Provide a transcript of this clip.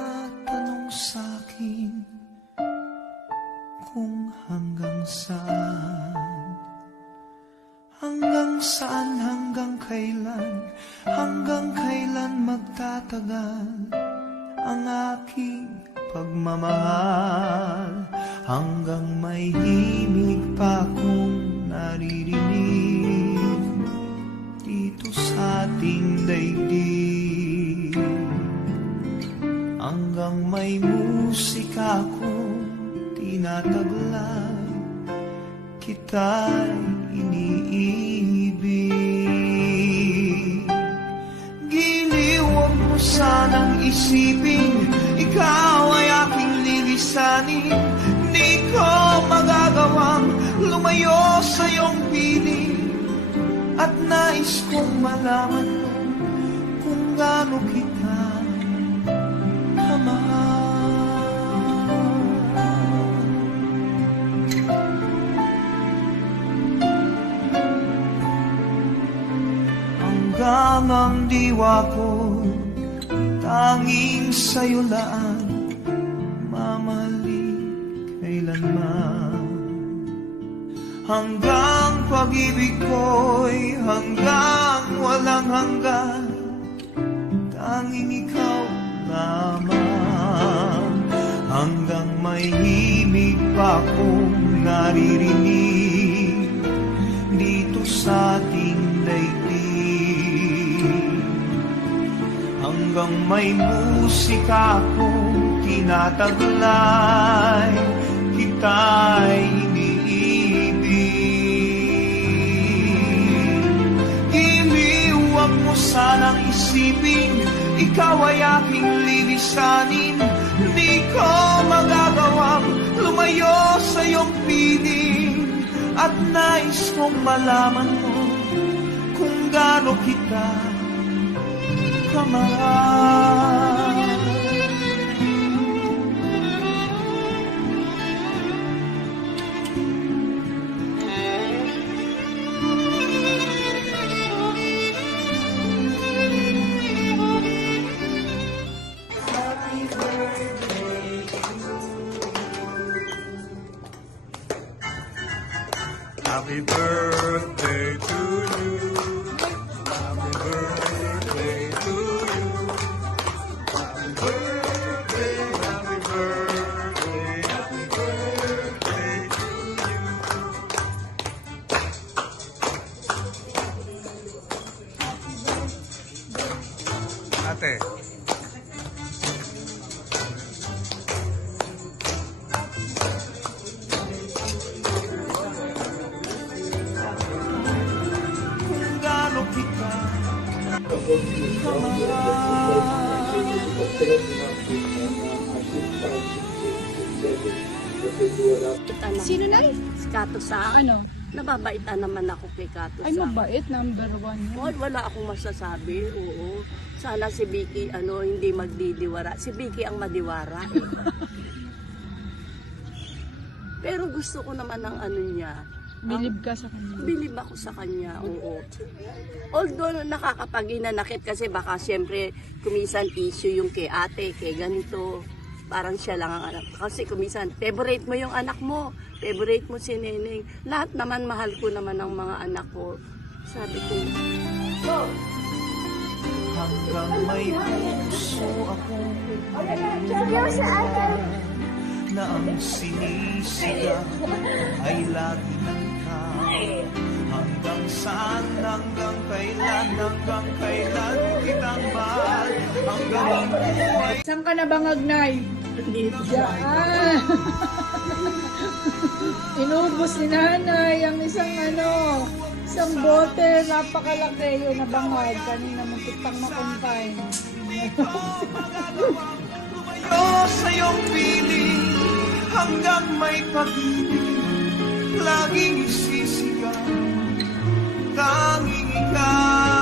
nagtatanong sa'kin kung hanggang saan, hanggang kailan magtatagal ang aking pagmamahal, hanggang may himig pa akong naririnig dito sa ating daigdig, hanggang may musika akong tinataglay, kita'y iniibig. Giliw, huwag mo sanang isipin, ikaw ay aking lilisanin. Di ko magagawang lumayo sa iyong piling, at nais kong malaman mo kung gaano kita kamahal. Hanggang ang diwa ko tanging sa'yo laan, mamahalin kailanman. Hanggang pag-ibig ko'y hanggang walang hanggan, tanging ikaw lamang. Hanggang may himig pa akong naririnig dito sa ating daigdig, hanggang may musika akong tinataglay, kita'y iniibig. Giliw, huwag mo sanang isipin, ikaw ay aking lilisanin. Di ko magagawang lumayo sa iyong piling, at nais kong malaman mo kung gaano kita kamahal. Happy birthday to you. Happy birthday to you. Happy birthday, happy birthday, happy birthday to you. Ate. Sino na eh? Si Kato Sa. Ano? Nababaitan naman ako kay Kato Sa. Ay, mabait. Number 1 yun. Wala akong masasabi. Oo. Sana si Vicky hindi magdidiwara. Si Vicky ang madiwara. Pero gusto ko naman ng niya. Bilib ka sa kanya. Bilib ako sa kanya, oo. Although nakakapaginanakit kasi baka siyempre kumisan issue yung kay ate, kay ganito. Parang siya lang ang anak. Kasi kumisan, favorite mo yung anak mo. Favorite mo si Neneng. Lahat naman, mahal ko naman ang mga anak ko. Sabi ko, oh. Hanggang may puso akong na ang sinisigaw ay lagi ng ikaw. Hanggang saan, hanggang kailan kitang mahal, hanggang buhay. Saan ka na bangagnay? Dito. Diyan. Inubos ni nanay ang isang bote, napakalaki yun na bangag. Kanina muntik pang makumpay. Lumayo sa iyong piling, hanggang may pag-ibig, laging isisigaw, tanging ikaw.